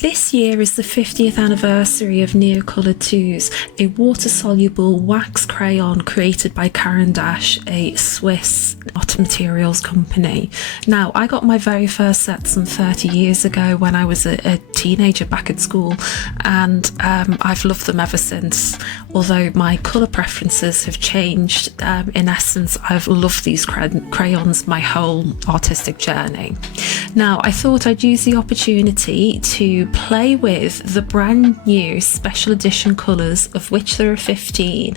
This year is the 50th anniversary of Neocolor IIs, a water-soluble wax crayon created by Caran, a Swiss art materials company. Now, I got my very first set some 30 years ago when I was a teenager back at school, and I've loved them ever since. Although my colour preferences have changed, in essence, I've loved these crayons my whole artistic journey. Now, I thought I'd use the opportunity to play with the brand new special edition colours, of which there are 15,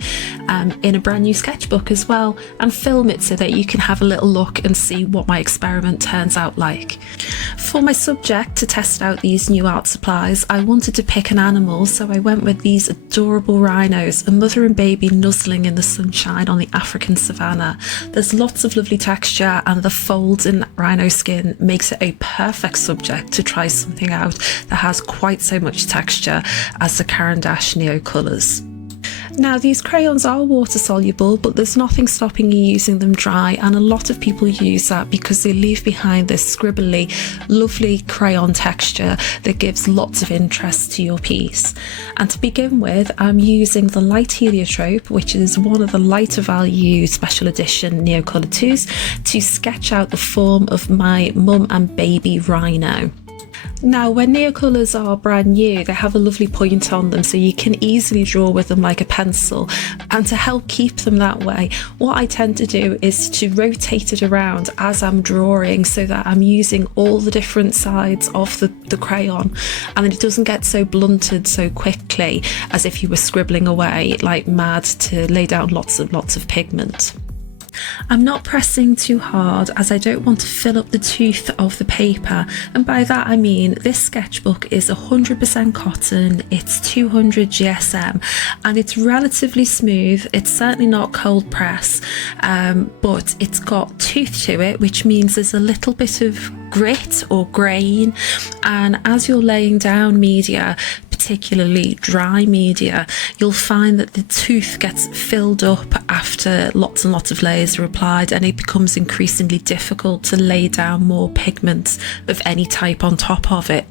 in a brand new sketchbook as well, and film it so that you can have a little look and see what my experiment turns out like. For my subject to test out these new art supplies, I wanted to pick an animal, so I went with these adorable rhinos, a mother and baby nuzzling in the sunshine on the African savannah. There's lots of lovely texture, and the folds in rhino skin makes it a perfect subject to try something out that has quite so much texture as the Caran Neocolors. Now, these crayons are water soluble, but there's nothing stopping you using them dry, and a lot of people use that because they leave behind this scribbly, lovely crayon texture that gives lots of interest to your piece. And to begin with, I'm using the light heliotrope, which is one of the lighter value special edition Neocolor IIs, to sketch out the form of my mum and baby rhino. Now, when Neocolors are brand new, they have a lovely point on them, so you can easily draw with them like a pencil. And to help keep them that way, what I tend to do is to rotate it around as I'm drawing, so that I'm using all the different sides of the crayon, and it doesn't get so blunted so quickly as if you were scribbling away like mad to lay down lots of pigment. I'm not pressing too hard as I don't want to fill up the tooth of the paper, and by that I mean this sketchbook is 100% cotton, it's 200 GSM, and it's relatively smooth. It's certainly not cold press, but it's got tooth to it, which means there's a little bit of grit or grain, and as you're laying down media, particularly dry media, you'll find that the tooth gets filled up after lots and lots of layers are applied, and it becomes increasingly difficult to lay down more pigments of any type on top of it.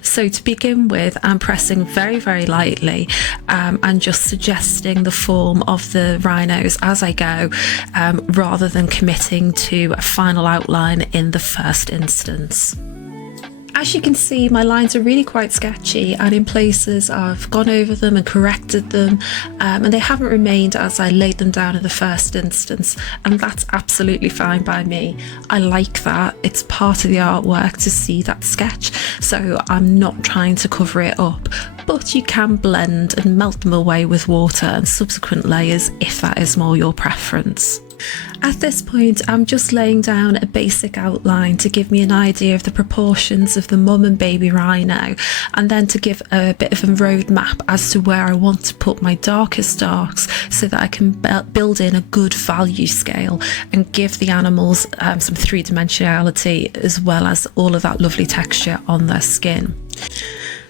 So to begin with, I'm pressing very, very lightly, and just suggesting the form of the rhinos as I go, rather than committing to a final outline in the first instance. As you can see, my lines are really quite sketchy, and in places I've gone over them and corrected them, and they haven't remained as I laid them down in the first instance, and that's absolutely fine by me. I like that. It's part of the artwork to see that sketch, so I'm not trying to cover it up, but you can blend and melt them away with water and subsequent layers if that is more your preference. At this point, I'm just laying down a basic outline to give me an idea of the proportions of the mum and baby rhino, and then to give a bit of a roadmap as to where I want to put my darkest darks, so that I can build in a good value scale and give the animals some three-dimensionality, as well as all of that lovely texture on their skin.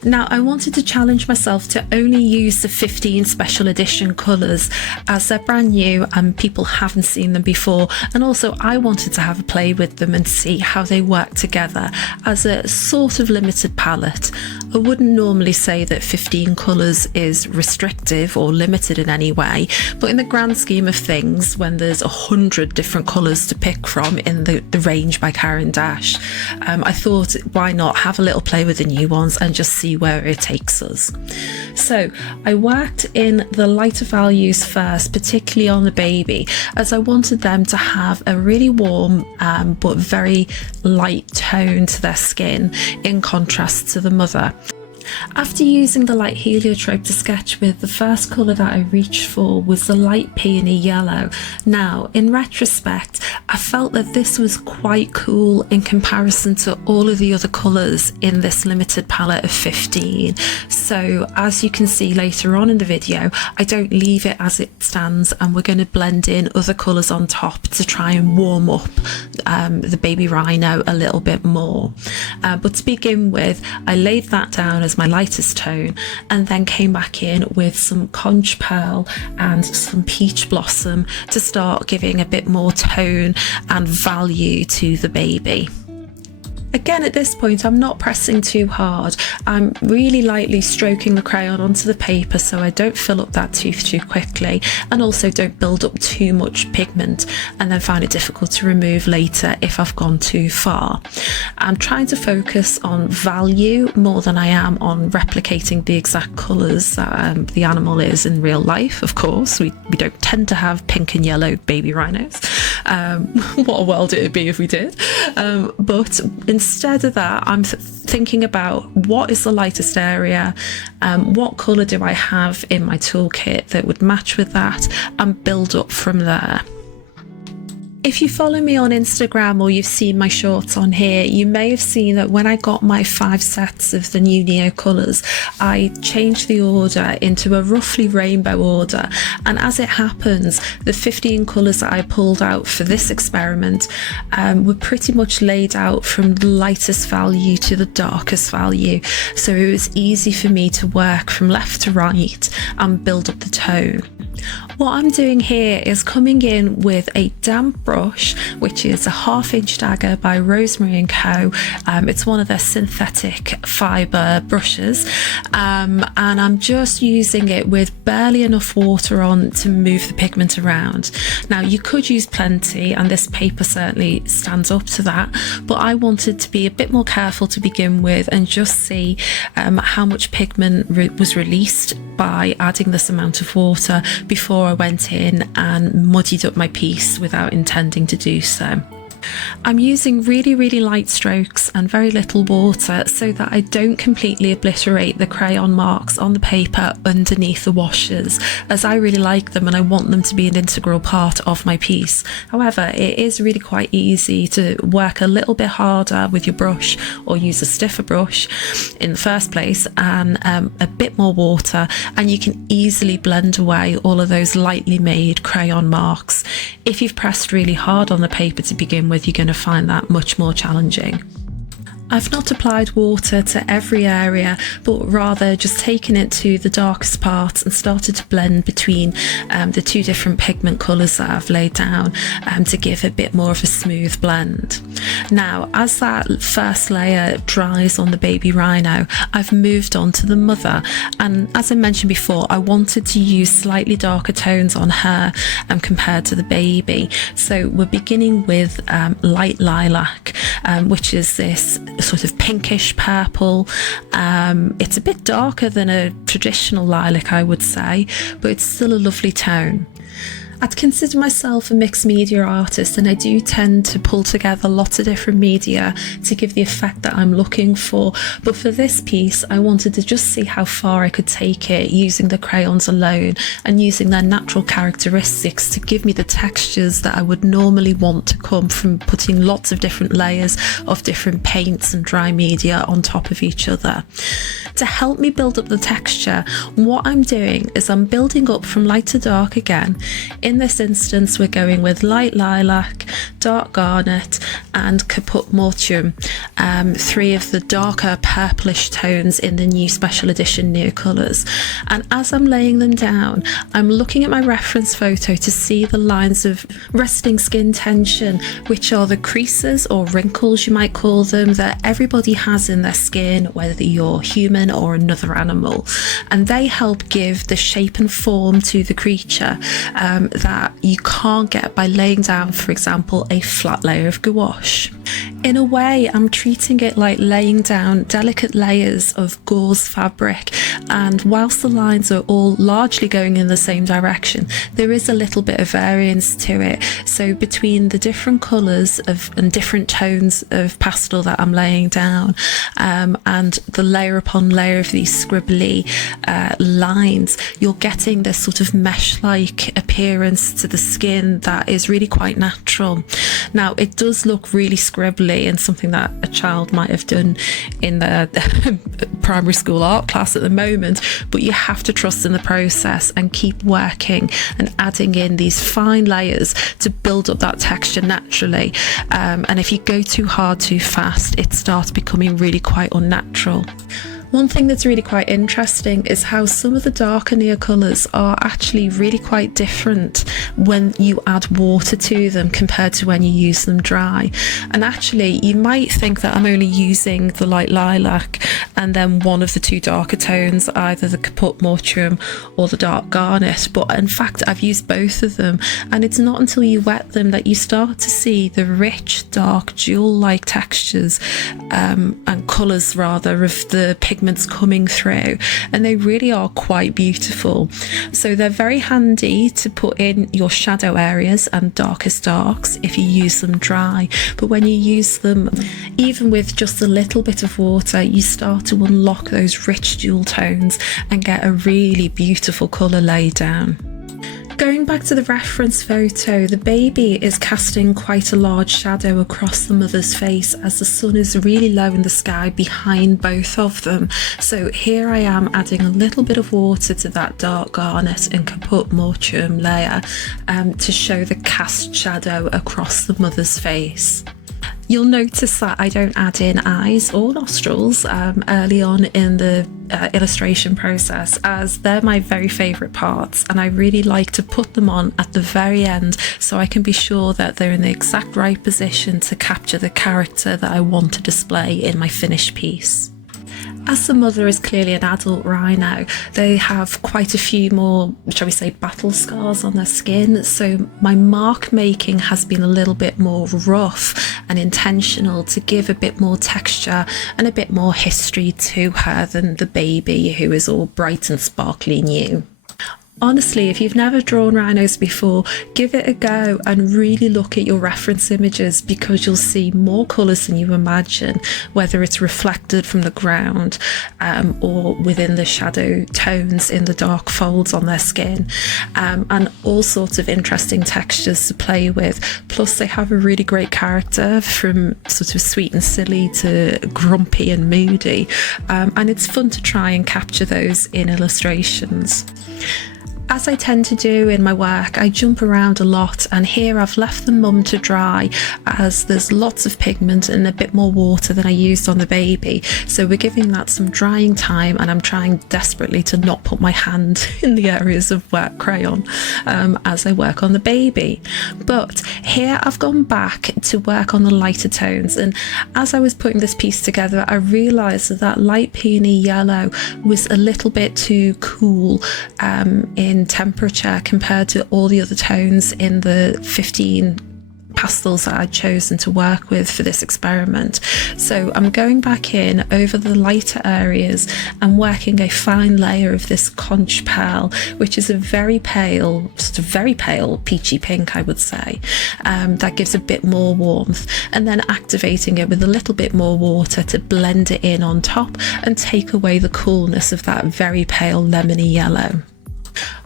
Now, I wanted to challenge myself to only use the 15 special edition colours, as they're brand new and people haven't seen them before, and also I wanted to have a play with them and see how they work together as a sort of limited palette. I wouldn't normally say that 15 colours is restrictive or limited in any way, but in the grand scheme of things, when there's 100 different colours to pick from in the range by Caran, I thought, why not have a little play with the new ones and just see where it takes us. So I worked in the lighter values first, particularly on the baby, as I wanted them to have a really warm but very light tone to their skin, in contrast to the mother. After using the light heliotrope to sketch with, the first colour that I reached for was the light peony yellow. Now, in retrospect, I felt that this was quite cool in comparison to all of the other colours in this limited palette of 15. So as you can see later on in the video, I don't leave it as it stands, and we're going to blend in other colours on top to try and warm up the baby rhino a little bit more. But to begin with, I laid that down as my lightest tone, and then came back in with some conch pearl and some peach blossom to start giving a bit more tone and value to the baby. Again, at this point, I'm not pressing too hard. I'm really lightly stroking the crayon onto the paper so I don't fill up that tooth too quickly, and also don't build up too much pigment and then find it difficult to remove later if I've gone too far. I'm trying to focus on value more than I am on replicating the exact colours that the animal is in real life. Of course, we don't tend to have pink and yellow baby rhinos. What a world it would be if we did. But instead of that, I'm thinking about what is the lightest area, what colour do I have in my toolkit that would match with that, and build up from there. If you follow me on Instagram or you've seen my shorts on here, you may have seen that when I got my 5 sets of the new Neocolors, I changed the order into a roughly rainbow order. And as it happens, the 15 colours that I pulled out for this experiment were pretty much laid out from the lightest value to the darkest value. So it was easy for me to work from left to right and build up the tone. What I'm doing here is coming in with a damp brush, which is a 1/2 inch dagger by Rosemary & Co. It's one of their synthetic fibre brushes, and I'm just using it with barely enough water on to move the pigment around. Now, you could use plenty, and this paper certainly stands up to that, but I wanted to be a bit more careful to begin with and just see how much pigment was released by adding this amount of water before I went in and muddied up my piece without intending to do so. I'm using really light strokes and very little water so that I don't completely obliterate the crayon marks on the paper underneath the washes, as I really like them and I want them to be an integral part of my piece. However, it is really quite easy to work a little bit harder with your brush or use a stiffer brush in the first place and a bit more water, and you can easily blend away all of those lightly made crayon marks. If you've pressed really hard on the paper to begin with, you're going to find that much more challenging. I've not applied water to every area, but rather just taken it to the darkest parts and started to blend between the 2 different pigment colours that I've laid down to give a bit more of a smooth blend. Now, as that first layer dries on the baby rhino, I've moved on to the mother, and as I mentioned before, I wanted to use slightly darker tones on her compared to the baby. So we're beginning with light lilac, which is this sort of pinkish purple. It's a bit darker than a traditional lilac, I would say, but it's still a lovely tone. I'd consider myself a mixed media artist, and I do tend to pull together lots of different media to give the effect that I'm looking for. But for this piece, I wanted to just see how far I could take it using the crayons alone and using their natural characteristics to give me the textures that I would normally want to come from putting lots of different layers of different paints and dry media on top of each other. To help me build up the texture, what I'm doing is I'm building up from light to dark again. In this instance, we're going with light lilac, dark garnet and caput mortuum, 3 of the darker purplish tones in the new Special Edition Neocolors. And as I'm laying them down, I'm looking at my reference photo to see the lines of resting skin tension, which are the creases or wrinkles, you might call them, that everybody has in their skin, whether you're human or another animal. And they help give the shape and form to the creature that you can't get by laying down, for example, a flat layer of gouache. In a way, I'm treating it like laying down delicate layers of gauze fabric, and whilst the lines are all largely going in the same direction, there is a little bit of variance to it. So between the different colours and different tones of pastel that I'm laying down, and the layer upon layer of these scribbly lines, you're getting this sort of mesh-like appearance to the skin that is really quite natural. Now, it does look really scribbly and something that a child might have done in their primary school art class at the moment, but you have to trust in the process and keep working and adding in these fine layers to build up that texture naturally. And if you go too hard too fast, it starts becoming really quite unnatural. One thing that's really quite interesting is how some of the darker Neocolors are actually really quite different when you add water to them compared to when you use them dry. And actually you might think that I'm only using the light lilac and then one of the two darker tones, either the caput mortuum or the dark garnet, but in fact I've used both of them, and it's not until you wet them that you start to see the rich dark jewel-like textures and colours rather of the pigments coming through, and they really are quite beautiful. So they're very handy to put in your shadow areas and darkest darks if you use them dry, but when you use them even with just a little bit of water, you start to unlock those rich jewel tones and get a really beautiful colour laid down. Going back to the reference photo, the baby is casting quite a large shadow across the mother's face as the sun is really low in the sky behind both of them. So here I am adding a little bit of water to that dark garnet and caput mortuum layer to show the cast shadow across the mother's face. You'll notice that I don't add in eyes or nostrils early on in the illustration process, as they're my very favourite parts, and I really like to put them on at the very end so I can be sure that they're in the exact right position to capture the character that I want to display in my finished piece. As the mother is clearly an adult rhino, they have quite a few more, shall we say, battle scars on their skin, so my mark making has been a little bit more rough and intentional to give a bit more texture and a bit more history to her than the baby, who is all bright and sparkly new. Honestly, if you've never drawn rhinos before, give it a go and really look at your reference images, because you'll see more colours than you imagine, whether it's reflected from the ground or within the shadow tones in the dark folds on their skin, and all sorts of interesting textures to play with. Plus they have a really great character, from sort of sweet and silly to grumpy and moody, and it's fun to try and capture those in illustrations. As I tend to do in my work, I jump around a lot, and here I've left the mum to dry as there's lots of pigment and a bit more water than I used on the baby, so we're giving that some drying time, and I'm trying desperately to not put my hand in the areas of wet crayon as I work on the baby. But here I've gone back to work on the lighter tones, and as I was putting this piece together I realised that that light peony yellow was a little bit too cool in temperature compared to all the other tones in the 15 pastels that I'd chosen to work with for this experiment. So I'm going back in over the lighter areas and working a fine layer of this conch pearl, which is a very pale, sort of very pale peachy pink, I would say, that gives a bit more warmth, and then activating it with a little bit more water to blend it in on top and take away the coolness of that very pale lemony yellow.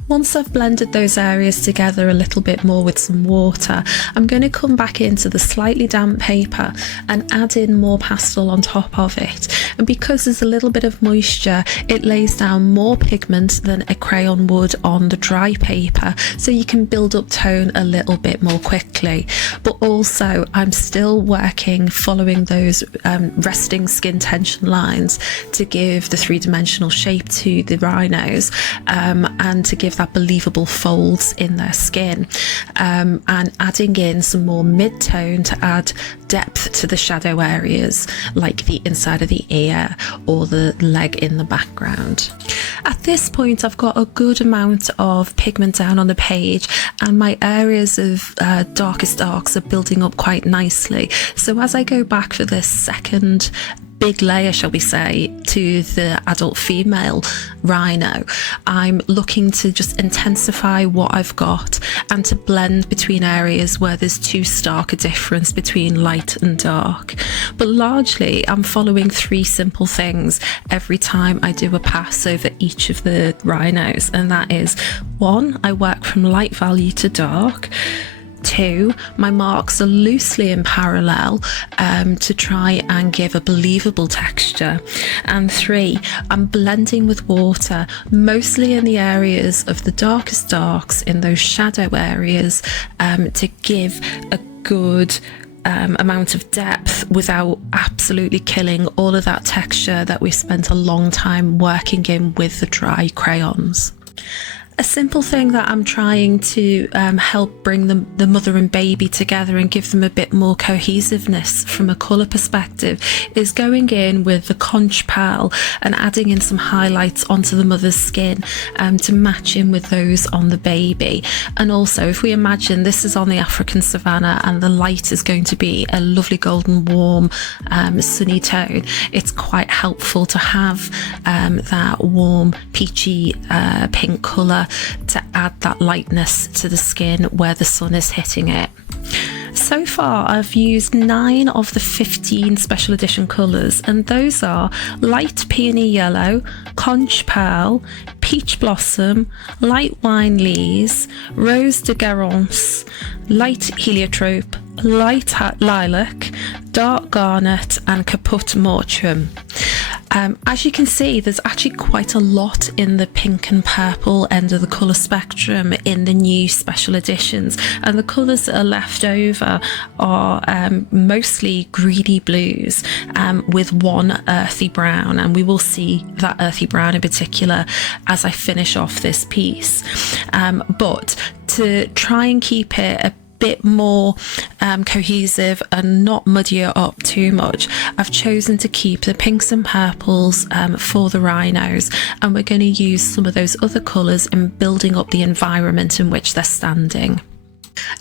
Once I've blended those areas together a little bit more with some water, I'm going to come back into the slightly damp paper and add in more pastel on top of it. And because there's a little bit of moisture, it lays down more pigment than a crayon would on the dry paper, so you can build up tone a little bit more quickly. But also I'm still working following those resting skin tension lines to give the three-dimensional shape to the rhinos, and to give that believable folds in their skin, and adding in some more mid-tone to add depth to the shadow areas, like the inside of the ear or the leg in the background. At this point I've got a good amount of pigment down on the page, and my areas of darkest darks are building up quite nicely. So as I go back for this second big layer, shall we say, to the adult female rhino, I'm looking to just intensify what I've got and to blend between areas where there's too stark a difference between light and dark. But largely I'm following three simple things every time I do a pass over each of the rhinos, and that is: 1, I work from light value to dark. 2, my marks are loosely in parallel to try and give a believable texture. And 3, I'm blending with water, mostly in the areas of the darkest darks, in those shadow areas, to give a good amount of depth without absolutely killing all of that texture that we've spent a long time working in with the dry crayons. A simple thing that I'm trying to help bring the mother and baby together and give them a bit more cohesiveness from a colour perspective is going in with the conch pearl and adding in some highlights onto the mother's skin to match in with those on the baby. And also, if we imagine this is on the African savannah and the light is going to be a lovely golden warm sunny tone, it's quite helpful to have that warm peachy pink colour to add that lightness to the skin where the sun is hitting it. So far I've used 9 of the 15 special edition colours, and those are light peony yellow, conch pearl, peach blossom, light wine lees, rose de Garance, light heliotrope, light lilac, dark garnet and caput mortuum. As you can see, there's actually quite a lot in the pink and purple end of the colour spectrum in the new special editions, and the colours that are left over are mostly greeny blues with one earthy brown, and we will see that earthy brown in particular as I finish off this piece. But to try and keep it a bit more cohesive and not muddy it up too much, I've chosen to keep the pinks and purples for the rhinos, and we're going to use some of those other colours in building up the environment in which they're standing.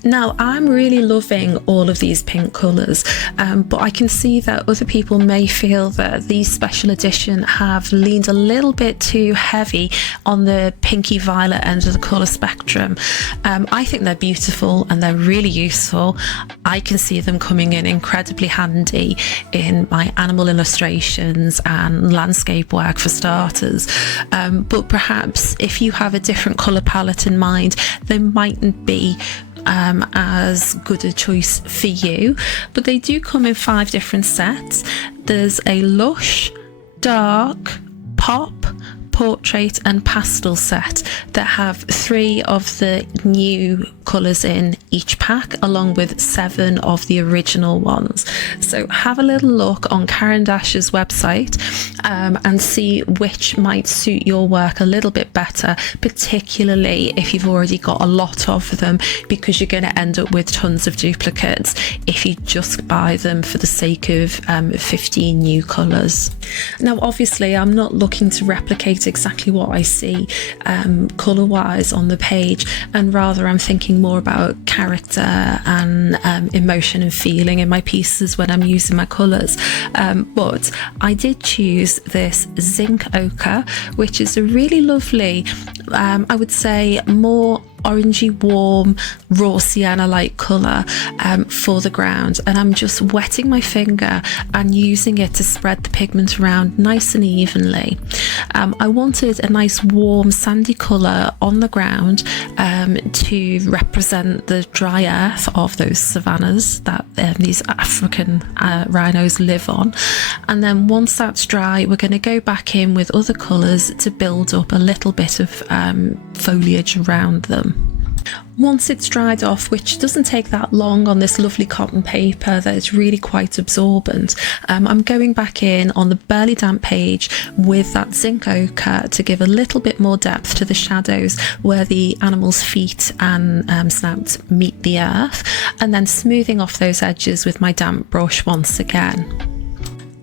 Now, I'm really loving all of these pink colours, but I can see that other people may feel that these special edition have leaned a little bit too heavy on the pinky violet end of the colour spectrum. I think they're beautiful and they're really useful. I can see them coming in incredibly handy in my animal illustrations and landscape work for starters, but perhaps if you have a different colour palette in mind, they mightn't be as good a choice for you. But they do come in 5 different sets. There's a lush, dark, pop, portrait and pastel set that have 3 of the new colours in each pack, along with 7 of the original ones. So have a little look on Caran d'Ash's website and see which might suit your work a little bit better, particularly if you've already got a lot of them, because you're going to end up with tons of duplicates if you just buy them for the sake of 15 new colours. Now, obviously I'm not looking to replicate exactly what I see colour wise on the page, and rather I'm thinking more about character and emotion and feeling in my pieces when I'm using my colours, but I did choose this zinc ochre, which is a really lovely, I would say more orangey warm raw sienna like colour for the ground, and I'm just wetting my finger and using it to spread the pigment around nice and evenly. I wanted a nice warm sandy colour on the ground to represent the dry earth of those savannas that these African rhinos live on, and then once that's dry we're going to go back in with other colours to build up a little bit of foliage around them. Once it's dried off, which doesn't take that long on this lovely cotton paper that is really quite absorbent, I'm going back in on the Burley Damp page with that zinc ochre to give a little bit more depth to the shadows where the animal's feet and snout meet the earth, and then smoothing off those edges with my damp brush once again.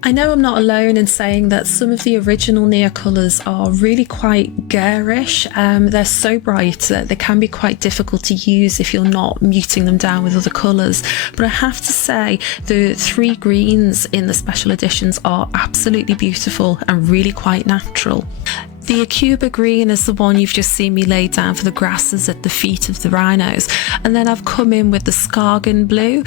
I know I'm not alone in saying that some of the original Neocolors are really quite garish. They're so bright that they can be quite difficult to use if you're not muting them down with other colours. But I have to say the 3 greens in the special editions are absolutely beautiful and really quite natural. The Acuba green is the one you've just seen me lay down for the grasses at the feet of the rhinos, and then I've come in with the Skargan blue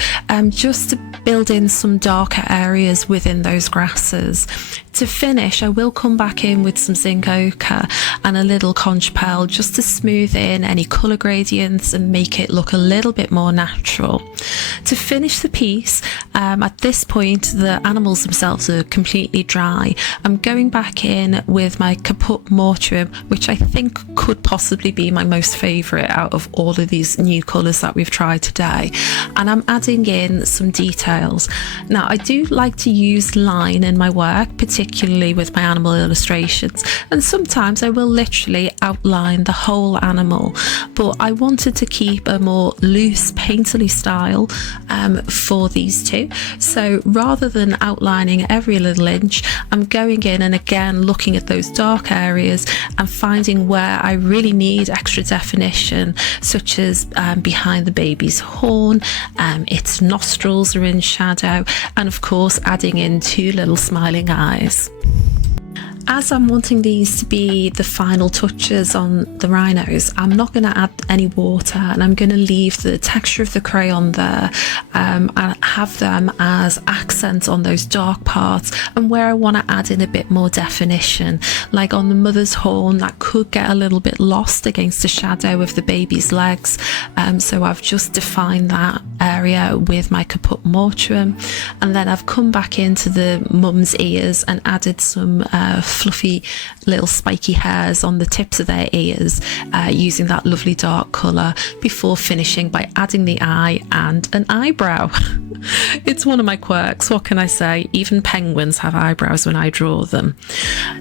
just to build in some darker areas within those grasses. To finish, I will come back in with some zinc ochre and a little conch pearl just to smooth in any colour gradients and make it look a little bit more natural. To finish the piece, at this point the animals themselves are completely dry. I'm going back in with my caput mortuum, which I think could possibly be my most favourite out of all of these new colours that we've tried today, and I'm adding in some details. Now, I do like to use line in my work, particularly with my animal illustrations, and sometimes I will literally outline the whole animal, but I wanted to keep a more loose painterly style for these two. So rather than outlining every little inch, I'm going in and again looking at those dark areas and finding where I really need extra definition, such as behind the baby's horn, its nostrils are in shadow, and of course adding in two little smiling eyes. As I'm wanting these to be the final touches on the rhinos, I'm not going to add any water, and I'm going to leave the texture of the crayon there and have them as accents on those dark parts, and where I want to add in a bit more definition, like on the mother's horn that could get a little bit lost against the shadow of the baby's legs, so I've just defined that area with my caput mortuum, and then I've come back into the mum's ears and added some fluffy little spiky hairs on the tips of their ears using that lovely dark colour, before finishing by adding the eye and an eyebrow. It's one of my quirks, what can I say? Even penguins have eyebrows when I draw them.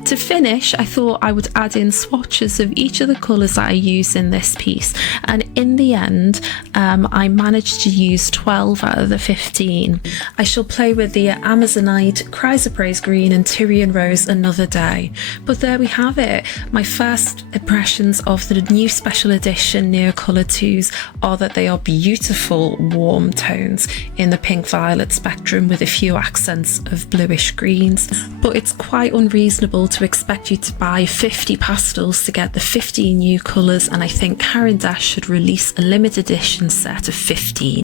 To finish, I thought I would add in swatches of each of the colours that I use in this piece, and in the end I managed to use 12 out of the 15. I shall play with the Amazonite, Chrysoprase Green and Tyrian Rose another day. But there we have it. My first impressions of the new special edition Neocolor IIs are that they are beautiful warm tones in the pink violet spectrum with a few accents of bluish greens, but it's quite unreasonable to expect you to buy 50 pastels to get the 15 new colours, and I think Caran d'Ache should release a limited edition set of 15.